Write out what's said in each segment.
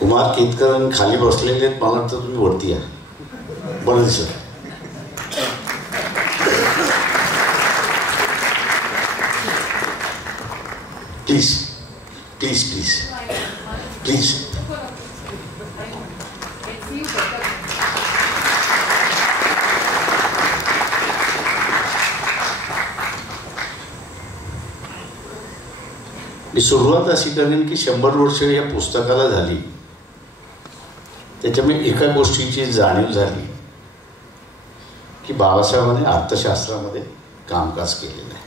कुमार केतकर खाली बसलेले आहेत, मला वाटतं तुम्ही वरती या. बरं दिसत. Please please please please. मी सुरुवात अशी करेन की 100 वर्ष या पुस्तकाला झाली, त्याच्यामुळे एका गोष्टीची जाणीव झाली की बाबासाहेबांनी अर्थशास्त्रामध्ये कामकाज केलेलं आहे.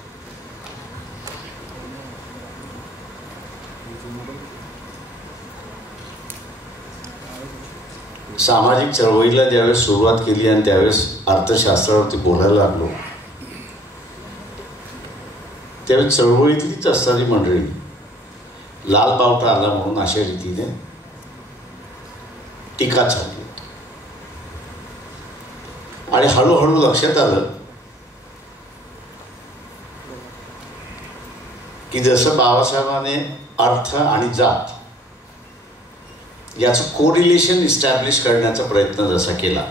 सामाजिक चळवळीला ज्यावेळेस सुरुवात केली आणि त्यावेळेस अर्थशास्त्रावरती बोलायला लागलो, त्यावेळेस चळवळीतलीच असणारी मंडळी लाल बावटा आला म्हणून अशा रीतीने टीका झाली. आणि हळूहळू लक्षात आलं की जसं बाबासाहेबांनी अर्थ आणि जात याचं कोरिलेशन इस्टॅब्लिश करण्याचा प्रयत्न जसा केला,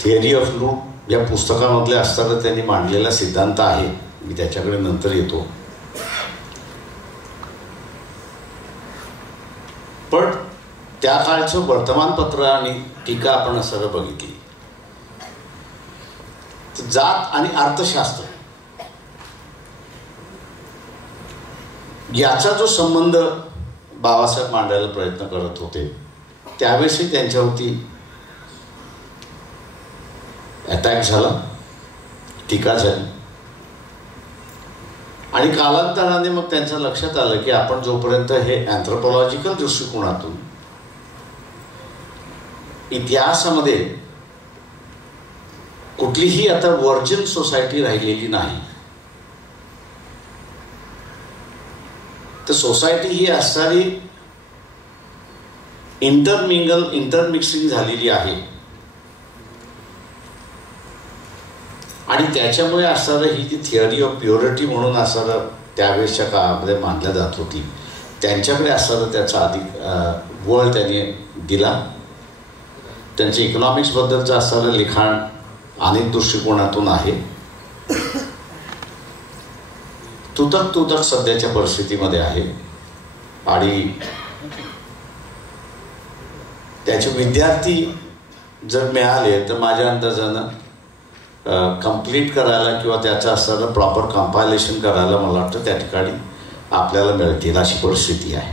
थिअरी ऑफ लूट या पुस्तकामधले असताना त्यांनी मांडलेला सिद्धांत आहे, मी त्याच्याकडे नंतर येतो. पण त्या काळचं वर्तमानपत्र आणि टीका आपण असं बघितली. जात आणि अर्थशास्त्र याचा जो संबंध बाबासाहेब मांडायला प्रयत्न करत होते, त्यावेळेसही त्यांच्यावरती अटॅक झाला, टीका झाली. आणि कालांतराने मग त्यांच्या लक्षात आलं की आपण जोपर्यंत हे अँथ्रोपॉलॉजिकल दृष्टिकोनातून इतिहासामध्ये कुठलीही आता वर्जिन सोसायटी राहिलेली नाही, तर सोसायटी ही असणारी इंटरमिक्सिंग झालेली आहे. आणि त्याच्यामुळे असणारं ही जी थिअरी ऑफ प्युरिटी म्हणून असणारं त्यावेळेसच्या काळामध्ये मानल्या जात होती, त्यांच्याकडे असणारं त्याचा अधिक वळ त्यांनी दिला. त्यांचे इकॉनॉमिक्सबद्दलचं असणारं लिखाण अनेक दृष्टिकोनातून आहे. तुटक सध्याच्या परिस्थितीमध्ये आहे. आणि त्याचे विद्यार्थी जर मिळाले तर माझ्या अंदाजानं कंप्लीट करायला किंवा त्याचं असणारं प्रॉपर कंपायलेशन करायला मला वाटतं त्या ठिकाणी आपल्याला मिळतील अशी परिस्थिती आहे.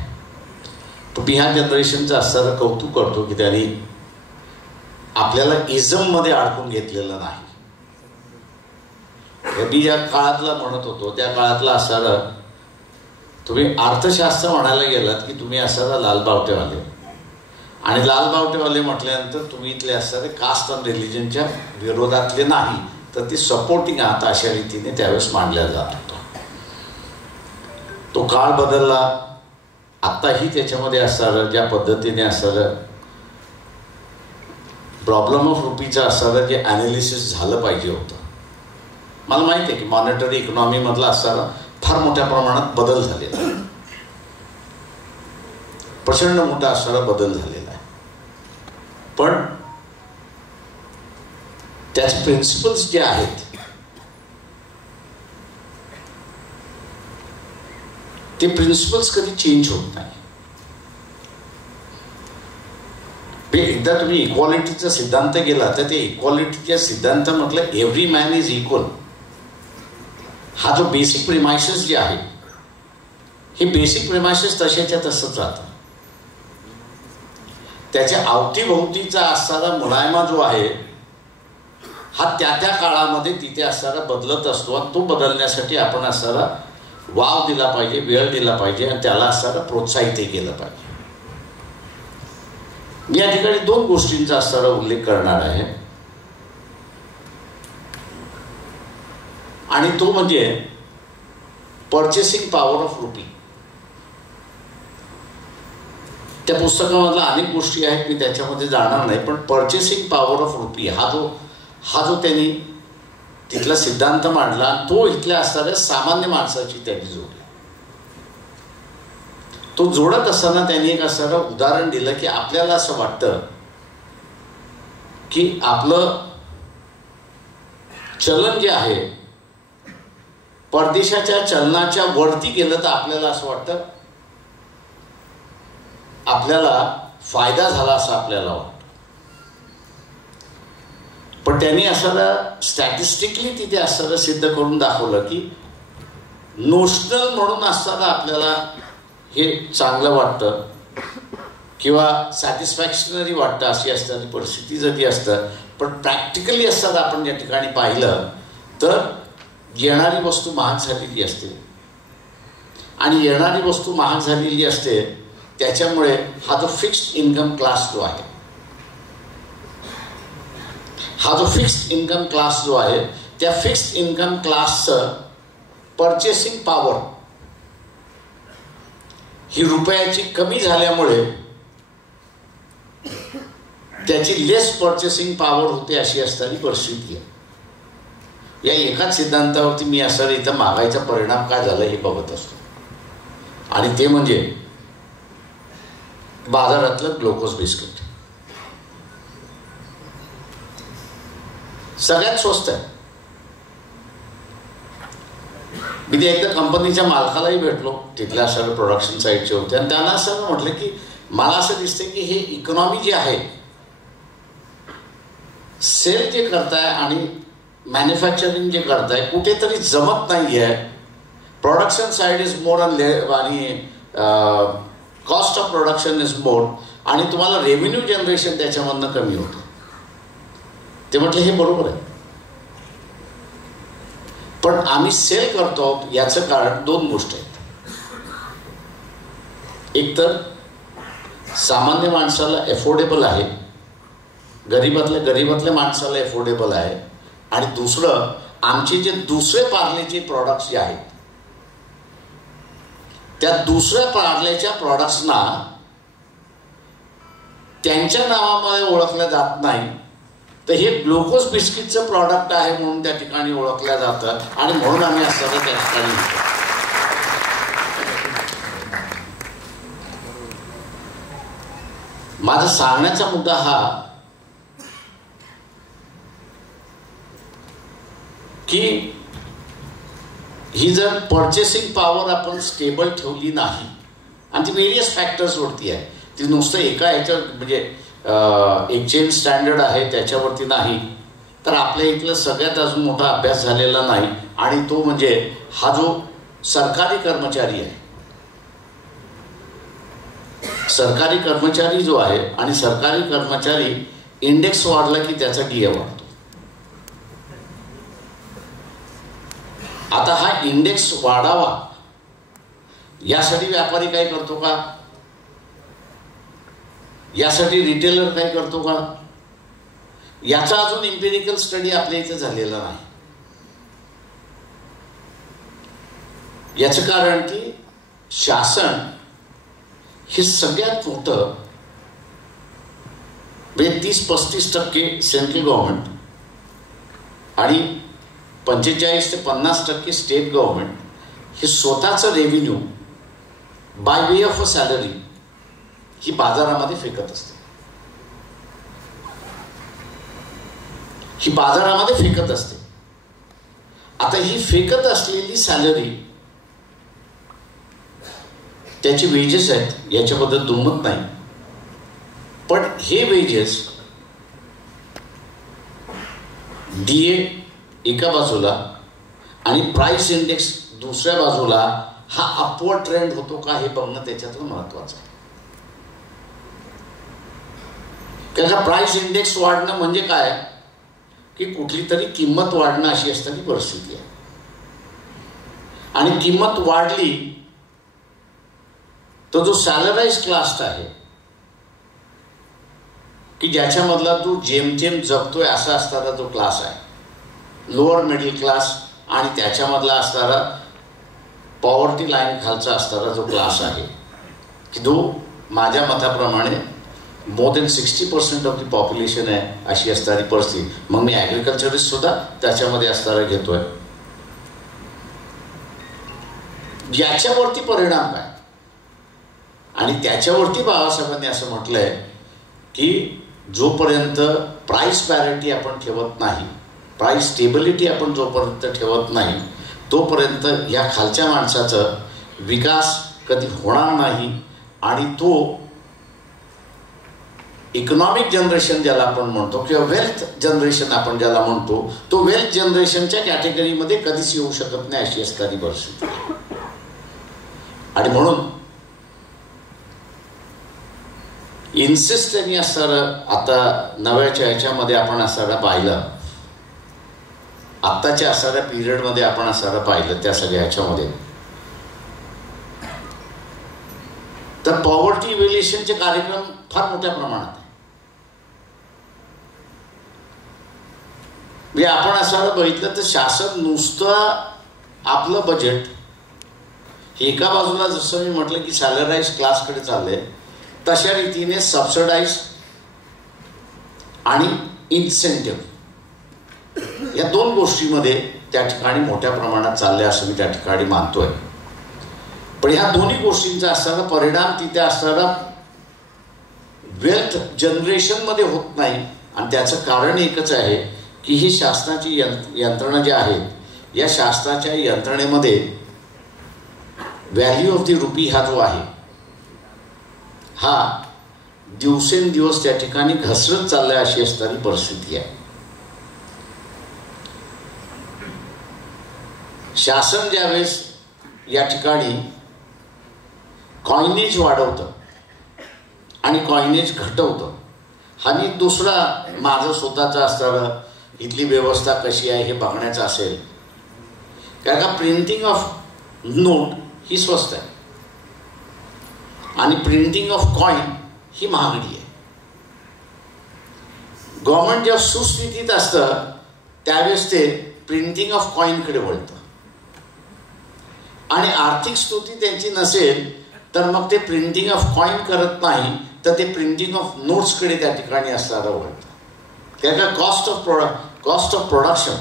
तर मी ह्या जनरेशनचं असणारं कौतुक करतो की त्यांनी आपल्याला इझममध्ये अडकून घेतलेलं नाही. मी ज्या काळातला म्हणत होतो त्या काळातला असणारं, तुम्ही अर्थशास्त्र म्हणायला गेलात की तुम्ही असणारा लालबावटेवाले, आणि लालबावटेवाले म्हटल्यानंतर तुम्ही इथले असणारे कास्ट अँड रिलिजनच्या विरोधातले नाही, तर ते सपोर्टिंग आहात अशा रीतीने त्यावेळेस मांडल्या जात होता. तो काळ बदलला. आत्ताही त्याच्यामध्ये असणारं ज्या पद्धतीने असणारं प्रॉब्लेम ऑफ रुपीचं असणारं जे ॲनालिसिस झालं पाहिजे होतं, मला माहिती आहे की मॉनिटरी इकॉनॉमीमधला असणारा फार मोठ्या प्रमाणात बदल झालेला आहे, प्रचंड मोठा असणारा बदल झालेला आहे. पण त्याचे प्रिन्सिपल्स जे आहेत ते प्रिन्सिपल्स कधी चेंज होत नाही. एकदा तुम्ही इक्वालिटीचा सिद्धांत गेला तर ते इक्वालिटीच्या सिद्धांतामधलं एव्हरी मॅन इज इक्वल हा जो बेसिक प्रिमायसेस जे आहे, हे बेसिक प्रिमायसेस तशाच्या तसंच राहतं. त्याच्या अवतीभोवतीचा असणारा मुलायमा जो आहे हा त्या त्या काळामध्ये तिथे असणारा बदलत असतो, आणि तो बदलण्यासाठी आपण असणारा वाव दिला पाहिजे, वेळ दिला पाहिजे, आणि त्याला असणारा प्रोत्साहितही केलं पाहिजे. मी या ठिकाणी 2 गोष्टींचा असणारा उल्लेख करणार आहे, आणि तो म्हणजे पर्चेसिंग पॉवर ऑफ रुपी. त्या पुस्तकामधल्या अनेक गोष्टी आहेत, मी त्याच्यामध्ये जाणार नाही, पण पर्चेसिंग पॉवर ऑफ रुपी हा जो त्यांनी तिथला सिद्धांत मांडला, तो इथल्या असणाऱ्या सामान्य माणसाची त्यांनी जोडला. तो जोडत असताना त्यांनी एक असं उदाहरण दिलं की आपल्याला असं वाटतं की आपलं चलन जे आहे परदेशाच्या चलनाच्या वरती गेलं तर आपल्याला असं वाटतं आपल्याला फायदा झाला असं आपल्याला वाटतं. पण त्यांनी असं स्टॅटिस्टिकली तिथे असं सिद्ध करून दाखवलं की नोशनल म्हणून असताना आपल्याला हे चांगलं वाटतं किंवा सॅटिस्फॅक्शनरी वाटतं अशी असणारी परिस्थिती जरी असतं, पण प्रॅक्टिकली असताना आपण या ठिकाणी पाहिलं तर येणारी वस्तू महाग झालेली असते आणि येणारी वस्तू महाग झालेली असते त्याच्यामुळे हा जो फिक्स्ड इन्कम क्लास जो आहे, हा जो फिक्स्ड इन्कम क्लास जो आहे त्या फिक्स्ड इन्कम क्लासचं परचेसिंग पॉवर ही रुपयाची कमी झाल्यामुळे त्याची लेस परचेसिंग पॉवर होते अशी असणारी परिस्थिती आहे. या एकाच सिद्धांतावरती मी असं इथं महागाईचा परिणाम काय झाला हे बघत असतो आणि ते म्हणजे बाजारातलं ग्लुकोज बिस्किट सगळ्यात स्वस्त आहे. मी ते एकदा कंपनीच्या मालकालाही भेटलो, तिथल्या सगळं प्रोडक्शन साईडचे होते आणि त्यांना असं म्हटलं की मला असं दिसतं की हे इकॉनॉमी जे आहे सेल जे करताय आणि मॅन्युफॅक्चरिंग जे करताय कुठेतरी जमत नाही आहे. प्रोडक्शन साईड इज मोर आणि cost of production is more आणि तुम्हाला रेव्हेन्यू जनरेशन त्याच्यामधनं कमी होतं. ते म्हटलं हे बरोबर आहे, पण आम्ही सेल करतो याचं कारण दोन गोष्टी आहेत. एक तर सामान्य माणसाला एफोर्डेबल आहे, गरीबातल्या माणसाला एफोर्डेबल आहे आणि दुसरं आमचे जे दुसरे पार्लेचे प्रॉडक्ट्स जे आहेत त्या दुसऱ्या पार्लेच्या प्रॉडक्ट्सना त्यांच्या नावामध्ये ओळखलं जात नाही, तर हे ग्लुकोज बिस्किटचं प्रॉडक्ट आहे म्हणून त्या ठिकाणी ओळखलं जातं आणि म्हणून आम्ही असताना त्या ठिकाणी. माझा सांगण्याचा मुद्दा हा की ही जर परचेसिंग पॉवर आपण स्टेबल ठेवली नाही आणि ती व्हेरियस फॅक्टर्सवरती आहे, ती नुसतं एका ह्याच्या म्हणजे एक्सचेंज स्टँडर्ड आहे त्याच्यावरती नाही, तर आपल्या इथलं सगळ्यात अजून मोठा अभ्यास झालेला नाही आणि तो म्हणजे हा जो सरकारी कर्मचारी आहे, सरकारी कर्मचारी जो आहे आणि सरकारी कर्मचारी इंडेक्स वाढला की त्याचा डीए वाढतो. आता हा इंडेक्स वाढावा यासाठी व्यापारी काय करतो का, यासाठी रिटेलर काय करतो का, याचा अजून इम्पेरिकल स्टडी आपल्या इथे झालेला नाही. याचं कारण की शासन हे सगळ्यात मोठं 30-35% सेंट्रल गव्हर्नमेंट आणि 45 ते 50% स्टेट गव्हर्नमेंट हे स्वतःचं revenue by way of a salary ही बाजारामध्ये फेकत असते. ही बाजारामध्ये फेकत असते. आता ही फेकत असलेली सॅलरी त्याची वेजेस आहेत याच्याबद्दल दुमत नाही, पण हे वेजेस डीए एका बाजूला आणि प्राइस इंडेक्स दुसऱ्या बाजूला हा अपवर्ड ट्रेंड होतो का हे बघणं त्याच्यातलं महत्वाचं आहे. त्याचा प्राइस इंडेक्स वाढणं म्हणजे काय की कुठली तरी किंमत वाढणं अशी असणारी परिस्थिती आहे आणि किंमत वाढली तो जो सॅलराइज क्लास आहे की ज्याच्यामधला तो जेमतेम जगतोय असा असणारा जो क्लास आहे, लोअर मिडल क्लास आणि त्याच्यामधला असणारा पॉवर्टी लाईन खालचा असणारा जो क्लास आहे की जो माझ्या मताप्रमाणे more than 60% of the population आहे अशी असणारी परिस्थिती. मग मी ॲग्रिकल्चरिस्ट सुद्धा त्याच्यामध्ये असणारा घेतोय. याच्यावरती परिणाम काय आणि त्याच्यावरती बाबासाहेबांनी असं म्हटलंय की जोपर्यंत प्राइस पॅरिटी आपण ठेवत नाही, प्राइस स्टेबिलिटी आपण जोपर्यंत ठेवत नाही, तोपर्यंत या खालच्या माणसाचं विकास कधी होणार नाही. आणि तो इकॉनॉमिक जनरेशन ज्याला आपण म्हणतो किंवा वेल्थ जनरेशन आपण ज्याला म्हणतो, तो वेल्थ जनरेशनच्या कॅटेगरीमध्ये कधीच येऊ शकत नाही, अशी असणारी परिस्थिती. आणि म्हणून इन्सिस्ट त्यांनी असणारं आता नव्याच्या ह्याच्यामध्ये आपण असणारं पाहिलं, आत्ताच्या असणाऱ्या पिरियडमध्ये आपण असणारं पाहिलं त्या सगळ्या ह्याच्यामध्ये, तर पॉवर्टी इव्हॅल्युएशनचे कार्यक्रम फार मोठ्या प्रमाणात आहे. म्हणजे आपण असं बघितलं तर शासन नुसतं आपलं बजेट हे एका बाजूला, जसं मी म्हटलं की सॅलराईज क्लासकडे चाललंय, तशा रीतीने सबसिडाईज आणि इन्सेंटिव्ह या दोन गोष्टीमध्ये त्या ठिकाणी मोठ्या प्रमाणात चाललंय असं मी त्या ठिकाणी मानतोय. पण ह्या दोन्ही गोष्टींचा असणारा परिणाम तिथे असणारा वेल्थ जनरेशनमध्ये होत नाही. आणि त्याचं कारण एकच आहे की ही शासनाची यंत्रणा जी आहेत, या शासनाच्या यंत्रणेमध्ये व्हॅल्यू ऑफ द रुपी हा जो आहे, हा दिवसेंदिवस त्या ठिकाणी घसरत चाललाय अशी असणारी परिस्थिती आहे. शासन ज्यावेळेस या ठिकाणी कॉइनेज वाढवतं आणि कॉइनेज घटवतं, हा मी दुसरा माझं स्वतःचं असणारं इथली व्यवस्था कशी आहे हे बघण्याचं असेल. कारण का प्रिंटिंग ऑफ नोट ही स्वस्त आहे आणि प्रिंटिंग ऑफ कॉइन ही महागडी आहे. गव्हर्नमेंट जेव्हा सुस्थितीत असतं त्यावेळेस ते प्रिंटिंग ऑफ कॉइनकडे वळतं आणि आर्थिक स्थिती त्यांची नसेल तर मग ते प्रिंटिंग ऑफ कॉइन करत नाही, तर ते प्रिंटिंग ऑफ नोट्सकडे त्या ठिकाणी असणारं वळतं. त्याचा कॉस्ट ऑफ प्रोडक्शन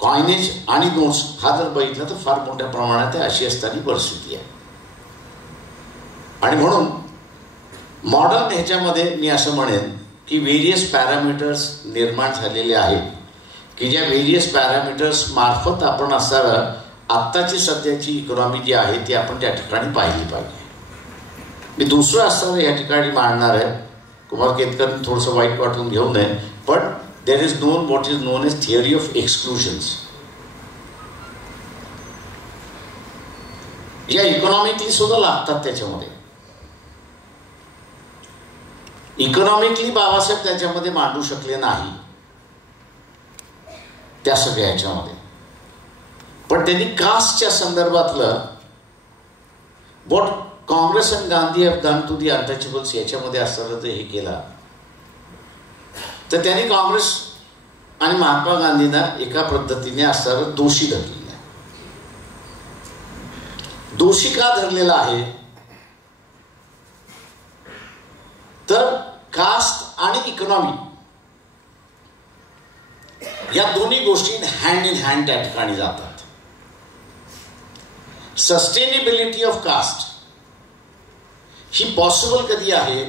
कॉइनेज आणि नोट्स हा जर बघितला तर फार मोठ्या प्रमाणात आहे, अशी असणारी परिस्थिती आहे. आणि म्हणून मॉडर्न ह्याच्यामध्ये मी असं म्हणेन की व्हेरियस पॅरामीटर्स निर्माण झालेले आहेत की ज्या व्हेरियस पॅरामीटर्स मार्फत आपण असणारं आत्ताची सध्याची इकॉनॉमी जी आहे ती आपण त्या ठिकाणी पाहिली पाहिजे. मी दुसरं असताना या ठिकाणी मांडणार आहे, कुमार केतकरने थोडंसं वाईट वाटून घेऊ नये, पण there is known what is known as theory of exclusions. या इकॉनॉमिकली सुद्धा लागतात त्याच्यामध्ये. इकॉनॉमिकली बाबासाहेब त्याच्यामध्ये मांडू शकले नाही त्या सगळ्या ह्याच्यामध्ये, पण त्यांनी कास्टच्या संदर्भातलं what Congress and Gandhi have done to the untouchables याच्यामध्ये असताना ते हे केला, तर त्यांनी काँग्रेस आणि महात्मा गांधींना एका पद्धतीने असताना दोषी धरलेला आहे. दोषी का धरलेला आहे तर कास्ट आणि इकॉनॉमी या दोन्ही गोष्टी हँड इन हँड त्या ठिकाणी जातात. सस्टेनेबिलिटी ऑफ कास्ट ही पॉसिबल कधी आहे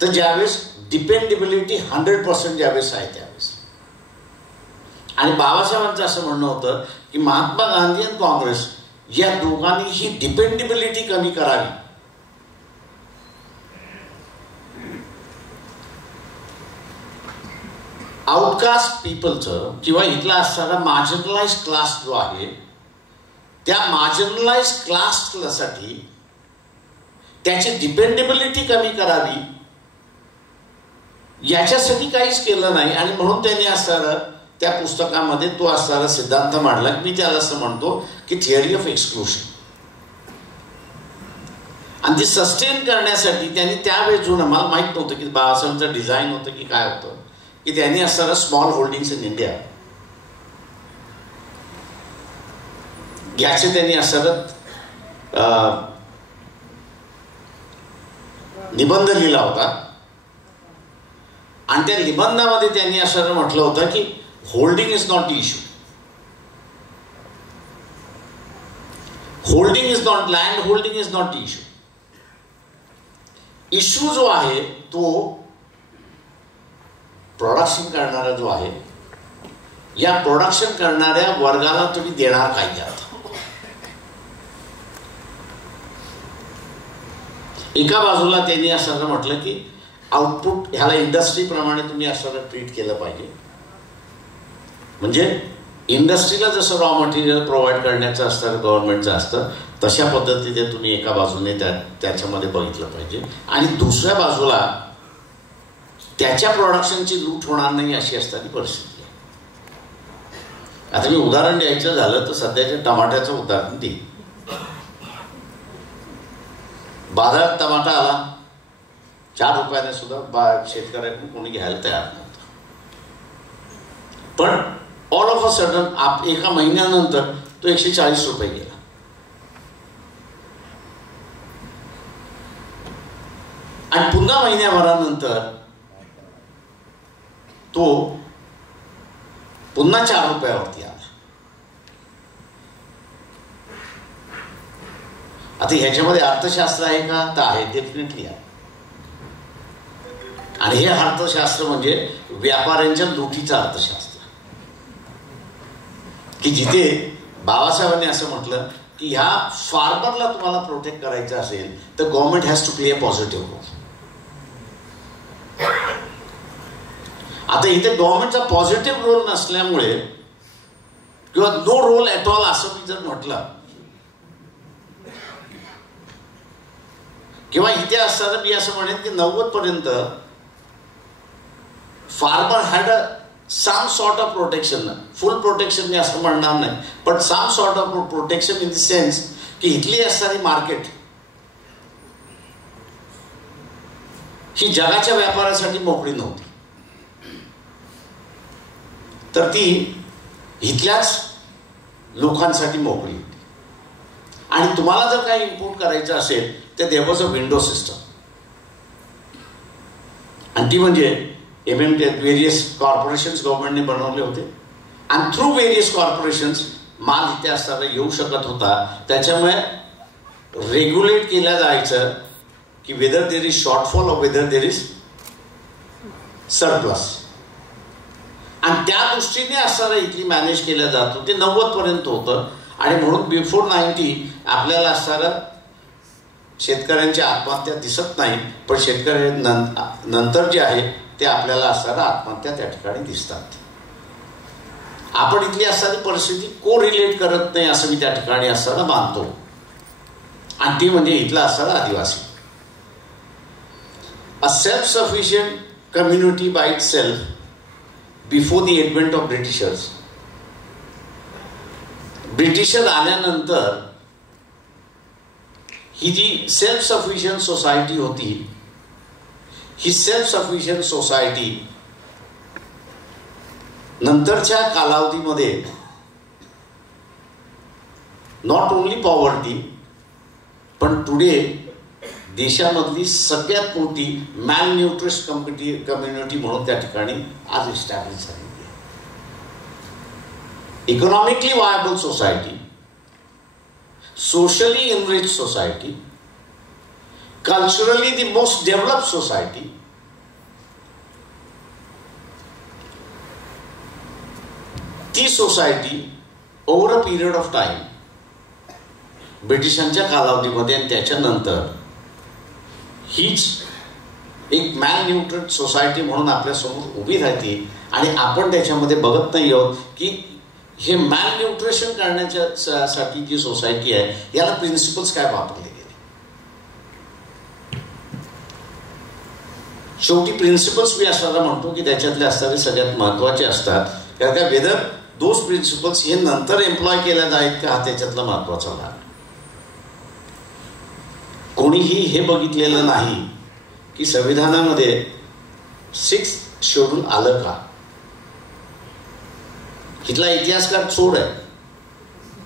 तर ज्यावेळेस डिपेंडेबिलिटी 100% ज्यावेळेस आहे त्यावेळेस. आणि बाबासाहेबांचं असं म्हणणं होतं की महात्मा गांधी आणि काँग्रेस या दोघांनी ही डिपेंडेबिलिटी कमी करावी. आउटकास्ट पीपलचं किंवा इथला असणारा मार्जिनलाइज क्लास जो आहे त्या मार्जिनलाइज क्लाससाठी त्याची डिपेंडेबिलिटी कमी करावी याच्यासाठी काहीच केलं नाही. आणि म्हणून त्यांनी असणारं त्या पुस्तकामध्ये तो असणारा सिद्धांत मांडला, मी त्याला असं म्हणतो की थिअरी ऑफ एक्सक्लुजन. आणि ती सस्टेन करण्यासाठी त्यांनी त्यावेळेस जो मला माहीत नव्हतं की बाबासाहेबांचं डिझाईन होतं की काय होतं, की त्यांनी असणारं स्मॉल होल्डिंग्स इन इंडिया याचे त्यांनी असणारं निबंध लिहिला होता. आणि त्या निबंधामध्ये त्यांनी असं म्हटलं होतं की holding is not the issue, holding is not, land holding is not issue. Issue जो आहे तो प्रोडक्शन करणारा जो आहे, या प्रोडक्शन करणाऱ्या वर्गाला तुम्ही देणार काय द्या. एका बाजूला त्यांनी असं म्हटलं की आउटपुट ह्याला इंडस्ट्रीप्रमाणे तुम्ही असं ट्रीट केलं पाहिजे. म्हणजे इंडस्ट्रीला जसं रॉ मटेरियल प्रोव्हाइड करण्याचं असतं, गव्हर्नमेंटचं असतं, तशा पद्धतीने तुम्ही एका बाजूने त्याच्यामध्ये बघितलं पाहिजे. आणि दुसऱ्या बाजूला त्याच्या प्रोडक्शनची लूट होणार नाही अशी असणारी परिस्थिती आहे. आता मी उदाहरण द्यायचं झालं तर सध्याच्या टमाट्याचं उदाहरण देईन. बाजारात टमाटा आला, 4 रुपयाने सुद्धा शेतकऱ्यांनी कोणी घ्यायला तयार नव्हतं. पण ऑल ऑफ अ सडन एका महिन्यानंतर तो 140 रुपये गेला. आणि पुन्हा महिन्याभरानंतर तो पुन्हा 4 रुपयावरती आला. आता ह्याच्यामध्ये अर्थशास्त्र आहे का? तर आहे, डेफिनेटली आहे. आणि हे अर्थशास्त्र म्हणजे व्यापाऱ्यांच्या लुटीचं अर्थशास्त्र, की जिथे बाबासाहेबांनी असं म्हटलं की ह्या फार्मरला तुम्हाला प्रोटेक्ट करायचं असेल तर government has to play a positive role. आता इथे गव्हर्नमेंटचा पॉझिटिव्ह रोल नसल्यामुळे किंवा नो रोल ॲट ऑल असं मी जर म्हटलं, किंवा इथे असताना मी असं म्हणेन की 90% farmer had a some sort of protection. Full protection मी असं म्हणणार नाही, पण some sort of protection in the sense की इथली असणारी मार्केट ही जगाच्या व्यापारासाठी मोकळी नव्हती, तर ती इथल्याच लोकांसाठी मोकळी होती. आणि तुम्हाला जर काही इम्पोर्ट करायचं असेल तर there was a window system. आणि ती म्हणजे व्हेरियस कॉर्पोरेशन्स गव्हर्नमेंटने बनवले होते. आणि थ्रू व्हेरियस कॉर्पोरेशन्स माल इथे असताना येऊ शकत होता. त्याच्यामुळे रेग्युलेट केलं जायचं की वेदर देर इज शॉर्टफॉल और वेदर देर इज सरप्लस. आणि त्या दृष्टीने असताना इथली मॅनेज केलं जात होते. 90% होतं. आणि म्हणून बिफोर 90 आपल्याला असणारं शेतकऱ्यांच्या आत्महत्या दिसत नाही, पण शेतकऱ्यांनंतर जे आहे ते आपल्याला असणाऱ्या आत्महत्या त्या ठिकाणी दिसतात. आपण इथली असणारी परिस्थिती को रिलेट करत नाही असं मी त्या ठिकाणी असताना मानतो. आणि ती म्हणजे इथला असणारा आदिवासी. A self sufficient community bye it self before the advent of Britishers. Britisher आल्यानंतर ही जी सेल्फ सफिशियंट सोसायटी होती, ही सेल्फ सफिशियंट सोसायटी नंतरच्या कालावधीमध्ये नॉट ओनली पॉवर्टी, पण टुडे देशामधली सगळ्यात मोठी मॅल न्यूट्रिश कम्युनिटी म्हणून त्या ठिकाणी आज इस्टॅब्लिश झालेली आहे. Economically viable society, socially enriched society, culturally the most developed society, ती society over a period of time ब्रिटिशांच्या कालावधीमध्ये आणि त्याच्यानंतर हीच एक मॅल न्यूट्रिड सोसायटी म्हणून आपल्यासमोर उभी राहते. आणि आपण त्याच्यामध्ये बघत नाही आहोत की हे मॅल न्यूट्रिशन करण्याच्या साठी जी सोसायटी आहे याला प्रिन्सिपल्स काय वापरले गेले. शेवटी प्रिन्सिपल्स मी असताना म्हणतो की त्याच्यातले असणारे सगळ्यात महत्वाचे असतात. कारण का वेदर दोज प्रिन्सिपल्स हे नंतर एम्प्लॉय केल्या जाईल का हा त्याच्यातला महत्वाचा भाग. कोणीही हे बघितलेलं नाही की संविधानामध्ये 6th शेड्यूल आलं का. इथला इतिहासकार सोड आहे.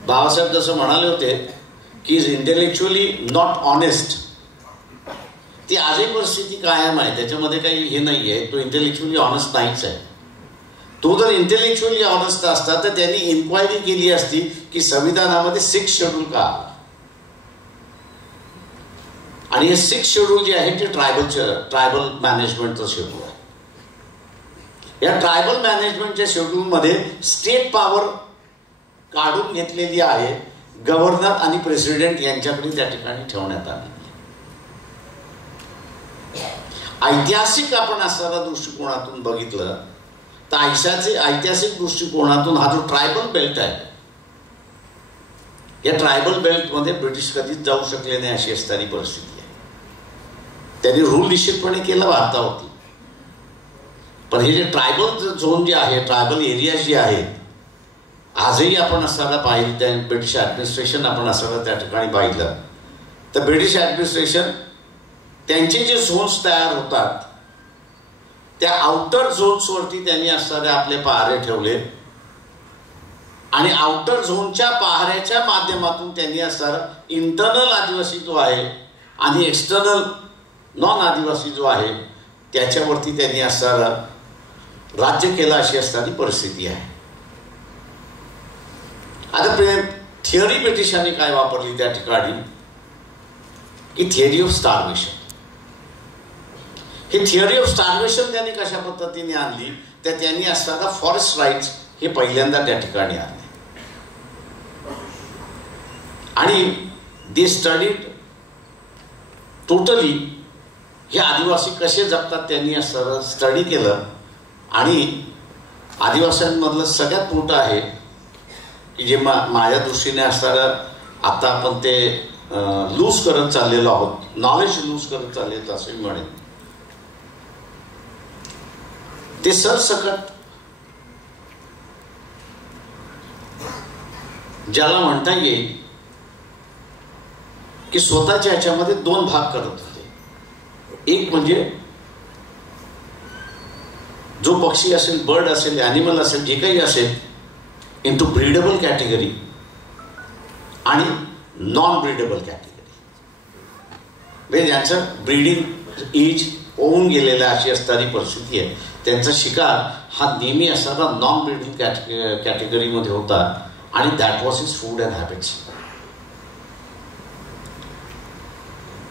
बाबासाहेब जसं म्हणाले होते की इज इंटेलेक्च्युअली नॉट ऑनेस्ट. ती आजही परिस्थिती कायम आहे, त्याच्यामध्ये काही हे नाही आहे. तो इंटेलेक्च्युअली ऑनेस्ट नाहीच आहे. तो जर इंटेलेक्च्युअली ऑनेस्ट असता तर त्यांनी इन्क्वायरी केली असती की संविधानामध्ये 6th शेड्यूल का आला. आणि हे 6 शेड्यूल जे आहे ते ट्रायबल मॅनेजमेंटचं शेड्यूल आहे. या ट्रायबल मॅनेजमेंटच्या शेड्यूलमध्ये स्टेट पॉवर काढून घेतलेली आहे, गव्हर्नर आणि प्रेसिडेंट यांच्याकडे त्या ठिकाणी ठेवण्यात आली. ऐतिहासिक आपण असणाऱ्या दृष्टिकोनातून बघितलं तर ऐतिहासिक दृष्टिकोनातून हा जो ट्रायबल बेल्ट आहे, या ट्रायबल बेल्टमध्ये ब्रिटिश कधीच जाऊ शकले नाही अशी असणारी परिस्थिती आहे. त्यांनी रूल निश्चितपणे केला भारतावरती, पण हे जे ट्रायबल झोन जे आहे, ट्रायबल एरिया जे आहेत, आजही आपण असताना पाहिलं, ब्रिटिश ॲडमिनिस्ट्रेशन आपण असताना त्या ठिकाणी पाहिलं तर ब्रिटिश ॲडमिनिस्ट्रेशन त्यांचे जे झोन्स तयार होतात त्या आउटर झोन्सवरती त्यांनी असणारे आपले पहारे ठेवले आणि आउटर झोनच्या पहाऱ्याच्या माध्यमातून त्यांनी असणारा इंटरनल आदिवासी जो आहे आणि एक्सटर्नल नॉन आदिवासी जो आहे त्याच्यावरती त्यांनी असणारा राज्य केलं अशी असणारी परिस्थिती आहे. आता थिअरी ब्रिटिशांनी काय वापरली त्या ठिकाणी की theory of starvation. He theory of starvation त्यांनी कशा पद्धतीने आणली तर त्यांनी असताना फॉरेस्ट राईट्स हे पहिल्यांदा त्या ठिकाणी आणले आणि दे स्टडीड टोटली हे आदिवासी कसे जगतात त्यांनी असं स्टडी केलं. आणि आदिवासींमधलं सगळ्यात मोठं आहे की जे माझ्या दृष्टीने असणारं आता आपण ते लूज करत चाललेलो आहोत, नॉलेज लूज करत चाललेलं असं मी म्हणेन, ते सरसकट ज्याला म्हणता येईल की स्वतःच्या ह्याच्यामध्ये 2 भाग करत होते. एक म्हणजे जो पक्षी असेल, बर्ड असेल, ॲनिमल असेल, जे काही असेल, इंटू ब्रीडेबल कॅटेगरी आणि नॉन ब्रीडेबल कॅटेगरी, म्हणजे ज्यांचं ब्रीडिंग एज होऊन गेलेलं अशी असणारी परिस्थिती आहे, त्यांचा शिकार हा नेहमी असणारा नॉन ब्रीडिंग कॅटेगरीमध्ये होता आणि that was his food and habits.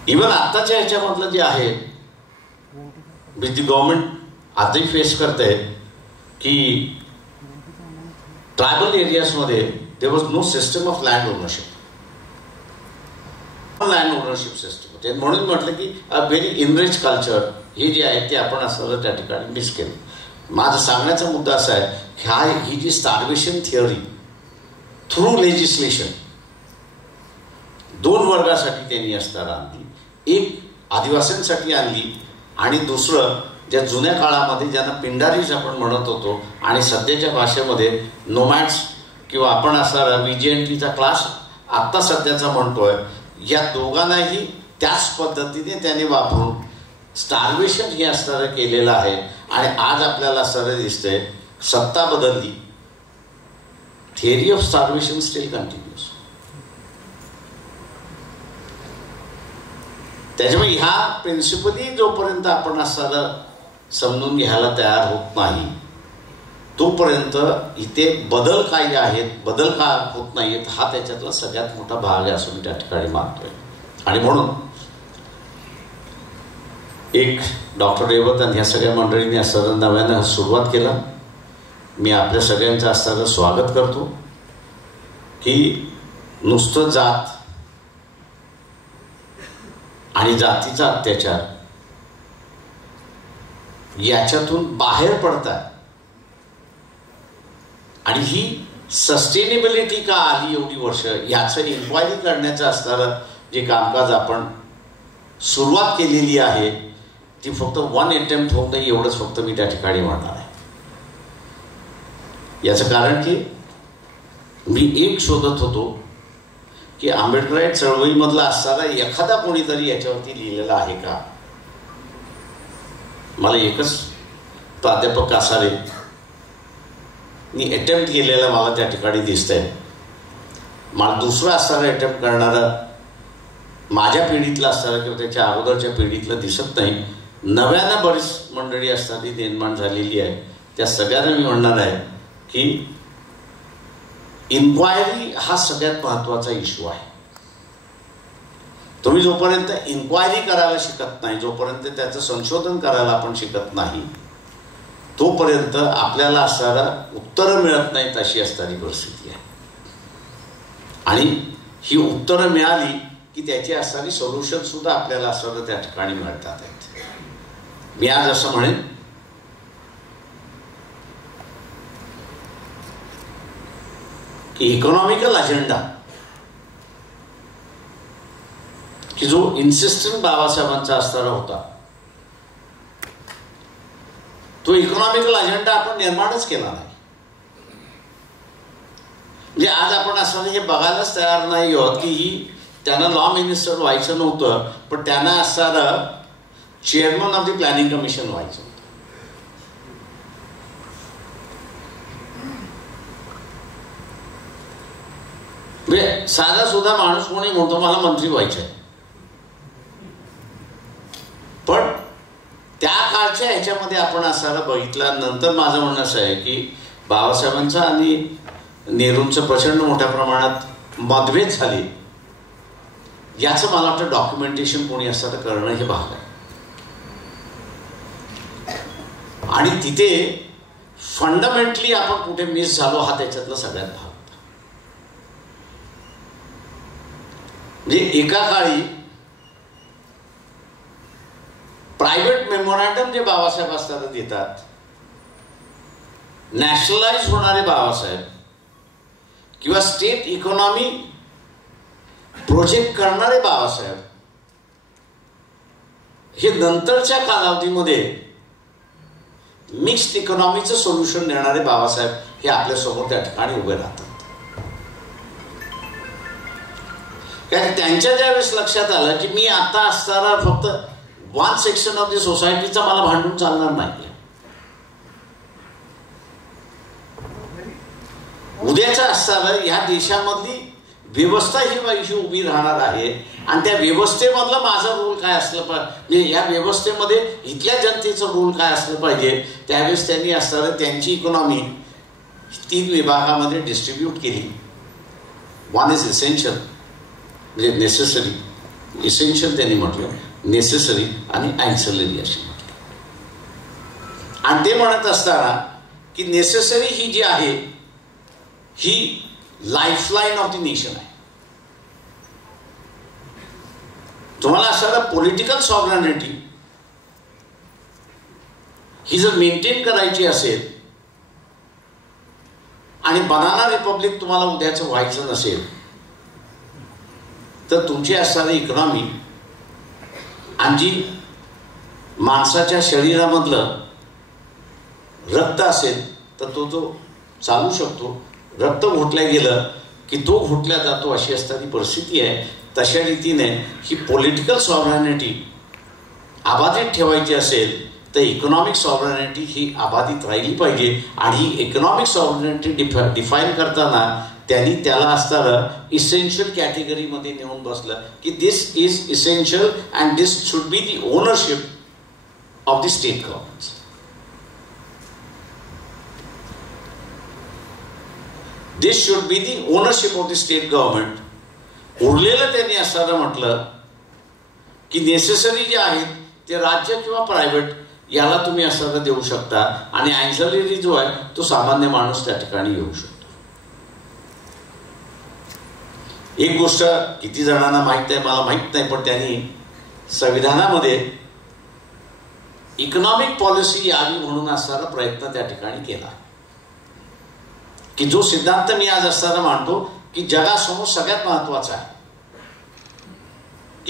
Even आत्ताच्या ह्याच्यामधलं जे आहे विच दी गव्हर्नमेंट आजही फेस करते की ट्रायबल एरियाजमध्ये there was no system of land ownership. Land ownership system होते, म्हणून म्हटलं की अ व्हेरी इनरिच कल्चर हे जे आहे ते आपण असं त्या ठिकाणी मिस केलं. माझा सांगण्याचा मुद्दा असा आहे की ही जी स्टार्वेशन थिअरी थ्रू लेजिस्लेशन 2 वर्गासाठी त्यांनी असताना आणली. एक आदिवासींसाठी आणली आणि दुसरं ज्या जुन्या काळामध्ये ज्यांना पिंडारीज आपण म्हणत होतो आणि सध्याच्या भाषेमध्ये नोमॅड्स किंवा आपण असा VJNTचा क्लास आत्ता सध्याचा म्हणतोय, या दोघांनाही त्याच पद्धतीने त्याने वापरून स्टार्वेशन हे असणारं केलेलं आहे. आणि आज आपल्याला असं दिसतंय सत्ता बदलली, theory of starvation steel continuous. त्याच्यामुळे ह्या प्रिन्सिपली जोपर्यंत आपण असं समजून घ्यायला तयार होत नाही तोपर्यंत इथे बदल काय आहेत, बदल का होत नाहीत, हा त्याच्यातला सगळ्यात मोठा भाग आहे असं मी त्या ठिकाणी मानतोय. आणि म्हणून एक डॉक्टर रेवत आणि ह्या सगळ्या मंडळींनी असं नव्यानं सुरुवात केला. मी आपल्या सगळ्यांचं असताना स्वागत करतो की नुसतं जात आणि जातीचा अत्याचार याच्यातून बाहेर पडतात आणि ही सस्टेनेबिलिटी का आली एवढी वर्ष याचं इन्क्वायरी करण्याचं असणारं जे कामकाज आपण सुरुवात केलेली आहे ती फक्त 1 अटेम्प्ट होत नाही एवढंच फक्त मी त्या ठिकाणी म्हणणार आहे. याचं कारण की मी एक शोधत होतो की आंबेडकराईट चळवळीमधला असणारा एखादा कोणीतरी याच्यावरती लिहिलेला आहे का. मला एकच प्राध्यापक कासारे मी अटेम्प्ट केलेला मला त्या ठिकाणी दिसतंय. मला दुसरा असणारा अटेम्प्ट करणारा माझ्या पिढीतला असणारा किंवा त्याच्या अगोदरच्या पिढीतलं दिसत नाही. नव्यानं बरीच मंडळी असणारी निर्माण झालेली आहे. त्या सगळ्यांना मी म्हणणार आहे की इन्क्वायरी हा सगळ्यात महत्त्वाचा इश्यू आहे. तुम्ही जोपर्यंत इन्क्वायरी करायला शिकत नाही, जोपर्यंत त्याचं संशोधन करायला आपण शिकत नाही, तोपर्यंत आपल्याला असणारं उत्तरं मिळत नाहीत अशी असणारी परिस्थिती आहे. आणि ही उत्तरं मिळाली की त्याची असणारी सोल्युशन सुद्धा आपल्याला असणारं त्या ठिकाणी मिळतात आहेत. मी आज असं म्हणेन की इकॉनॉमिकल अजेंडा की जो इन्सिस्टंट बाबासाहेबांचा असणारा होता, तो इकॉनॉमिकल अजेंडा आपण निर्माणच केला नाही. म्हणजे आज आपण असं हे बघायलाच तयार नाही आहोत की ही त्यांना लॉ मिनिस्टर व्हायचं नव्हतं, पण त्यांना असणारं chairman of the planning commission व्हायचं होतं. म्हणजे साधा सुद्धा माणूस कोणी म्हणतो मला मंत्री व्हायचं आहे, पण त्या काळच्या ह्याच्यामध्ये आपण असणारा बघितल्यानंतर माझं म्हणणं असं आहे की बाबासाहेबांचा आणि नेहरूंचं प्रचंड मोठ्या प्रमाणात मतभेद झाले. याचं मला वाटतं डॉक्युमेंटेशन कोणी असं करणं हे भाग आहे. आणि तिथे फंडामेंटली आपण कुठे मिस झालो हा त्याच्यातला सगळ्यात भाग होता. म्हणजे एका काळी प्रायव्हेट मेमोरॅन्डम जे बाबासाहेब असताना देतात, नॅशनलाइज होणारे बाबासाहेब किंवा स्टेट इकॉनॉमी प्रोजेक्ट करणारे बाबासाहेब, हे नंतरच्या कालावधीमध्ये मिक्स्ड इकॉनॉमीचं सोल्युशन देणारे बाबासाहेब हे आपल्यासमोर त्या ठिकाणी उभे राहतात. कारण त्यांच्या ज्यावेळेस लक्षात आलं की मी आता असताना फक्त वन सेक्शन ऑफ द सोसायटीचा मला भांडून चालणार नाही, उद्याचा असताना या देशामधली व्यवस्था ही उभी राहणार आहे आणि त्या व्यवस्थेमधला माझा रोल काय असलं पाहिजे, या व्यवस्थेमध्ये इथल्या जनतेचं रोल काय असलं पाहिजे. त्यावेळेस त्यांनी असताना त्यांची इकॉनॉमी 3 विभागामध्ये डिस्ट्रीब्यूट केली. वन इज इसेन्शियल म्हणजे नेसेसरी, इसेन्शियल त्यांनी म्हटलं, नेसेसरी आणि ॲन्सिलरी अशी म्हटलं. आणि ते म्हणत असताना की नेसेसरी ही जी आहे ही लाईफलाईन ऑफ द नेशन आहे. तुम्हाला असणारा पॉलिटिकल सॉव्हरॅनिटी ही जर मेंटेन करायची असेल आणि बनाना रिपब्लिक तुम्हाला उद्याचं व्हायचं नसेल, तर तुमची असणारी इकॉनॉमी आणि जी माणसाच्या शरीरामधलं रक्त असेल तर तो चालू शकतो. रक्त घोटल्या गेलं की तो घोटल्या जातो अशी असणारी परिस्थिती आहे. तशा रीतीने ही पॉलिटिकल सॉव्हरॅनिटी अबाधित ठेवायची असेल तर इकॉनॉमिक सॉव्हरॅनिटी ही अबाधित राहिली पाहिजे. आणि ही इकॉनॉमिक सॉव्हरॅनिटी डिफाईन करताना त्यांनी त्याला असणारं इसेन्शियल कॅटेगरीमध्ये नेऊन बसलं की this is essential and this should be the ownership of the state government. This should be the ownership of the state government. उरलेलं त्यांनी असताना म्हटलं की नेसेसरी जे आहेत ते राज्य किंवा प्रायव्हेट याला तुम्ही असताना देऊ शकता आणि ॲन्सिलरी जो आहे तो सामान्य माणूस त्या ठिकाणी येऊ शकतो. एक गोष्ट किती जणांना माहित आहे मला माहित नाही, पण त्यांनी संविधानामध्ये इकॉनॉमिक पॉलिसी यावी म्हणून असणारा प्रयत्न त्या ठिकाणी केला की जो सिद्धांत मी आज असताना मानतो की जगासमोर सगळ्यात महत्वाचा आहे,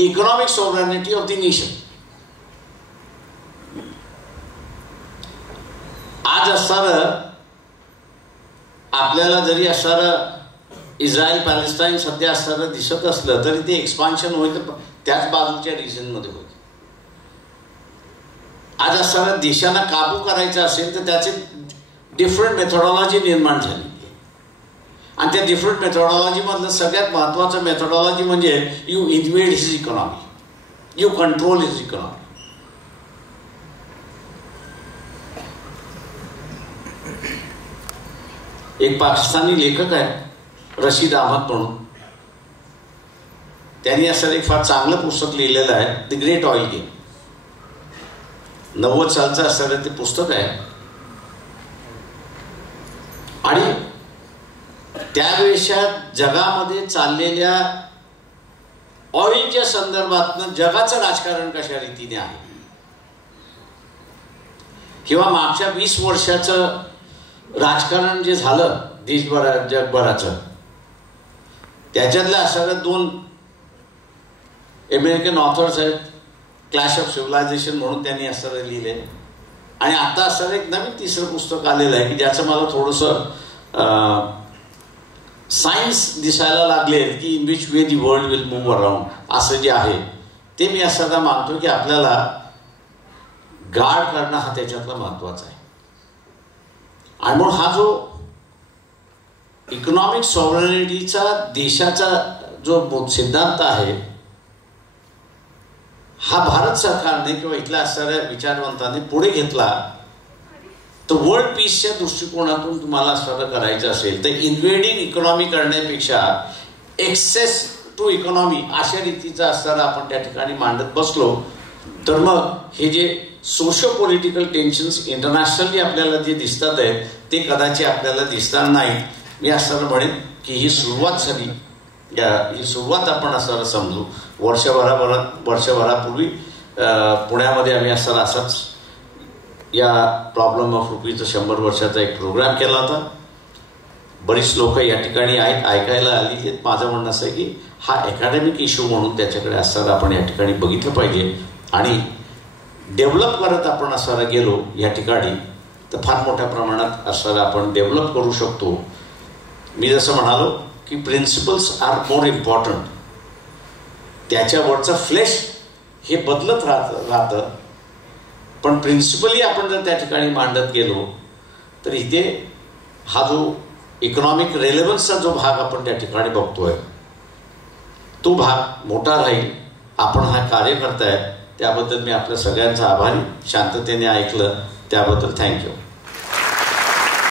इकॉनॉमिक सॉव्हरॅनिटी ऑफ द नेशन. आज असणारं आपल्याला जरी असणारं इस्रायल पॅलेस्टाईन सध्या असणारं दिसत असलं तरी ते एक्सपान्शन होईल त्याच बाजूच्या रिजनमध्ये होईल. आज असणाऱ्या देशाला काबू करायचा असेल तर त्याचे डिफरंट मेथोडॉलॉजी निर्माण झाली आणि त्या डिफरंट मेथोडॉलॉजी मधलं सगळ्यात महत्वाचं मेथोडॉलॉजी म्हणजे you invade his economy, you control his economy. एक पाकिस्तानी लेखक आहे रशीद अहमद म्हणून, त्यांनी असं एक फार चांगलं पुस्तक लिहिलेलं आहे, द ग्रेट ऑइल गेम. 90 सालचं असणारं ते पुस्तक आहे. आणि त्यावेळेच्या जगामध्ये चाललेल्या ऑइलच्या संदर्भातनं जगाचं राजकारण कशा रीतीने आहे, किंवा मागच्या 20 वर्षाचं राजकारण जे झालं देशभरात जगभराचं, त्याच्यातल्या असणाऱ्या 2 अमेरिकन ऑथर्स आहेत. क्लॅश ऑफ सिव्हिलायझेशन म्हणून त्यांनी असणारं लिहिले. आणि आता असणारं एक नवीन 3रं पुस्तक आलेलं आहे की ज्याचं मला थोडंसं सायन्स दिसायला लागले की in which way the world will move around असं जे आहे ते मी असं मानतो की आपल्याला गार्ड करणं हा त्याच्यातला महत्त्वाचा आहे. आणि म्हणून हा जो इकॉनॉमिक सॉव्हरेनिटीचा देशाचा जो सिद्धांत आहे हा भारत सरकारने किंवा इथल्या असणाऱ्या विचारवंतांनी पुढे घेतला. तर वर्ल्ड पीसच्या दृष्टिकोनातून तुम्हाला असं करायचं असेल तर इन्व्हेडिंग इकॉनॉमी करण्यापेक्षा एक्सेस टू इकॉनॉमी अशा रीतीचा असताना आपण त्या ठिकाणी मांडत बसलो तर मग हे जे सोशो पॉलिटिकल टेन्शन्स इंटरनॅशनली आपल्याला जे दिसतात आहेत ते कदाचित आपल्याला दिसणार नाही. मी असताना म्हणेन की ही सुरुवात झाली, ही सुरुवात आपण असताना समजू. वर्षभरापूर्वी पुण्यामध्ये आम्ही असताना असाच या प्रॉब्लेम ऑफ रुपीचा 100 वर्षाचा एक प्रोग्राम केला होता. बरीच लोक या ठिकाणी आहेत, ऐकायला आली. माझं म्हणणं असं आहे की हा अकॅडमिक इश्यू म्हणून त्याच्याकडे असताना आपण या ठिकाणी बघितलं पाहिजे आणि डेव्हलप करत आपण असताना गेलो या ठिकाणी तर फार मोठ्या प्रमाणात असताना आपण डेव्हलप करू शकतो. मी जसं म्हणालो की प्रिन्सिपल्स आर मोर इम्पॉर्टंट. त्याच्यावरचं फ्लेश हे बदलत राहतं पण प्रिन्सिपली आपण जर त्या ठिकाणी मांडत गेलो तर इथे हा जो इकॉनॉमिक रेलेव्हन्सचा जो भाग आपण त्या ठिकाणी बघतोय तो भाग मोठा राहील. आपण हा कार्य करताय त्याबद्दल मी आपल्या सगळ्यांचा आभारी. शांततेने ऐकलं त्याबद्दल थँक्यू.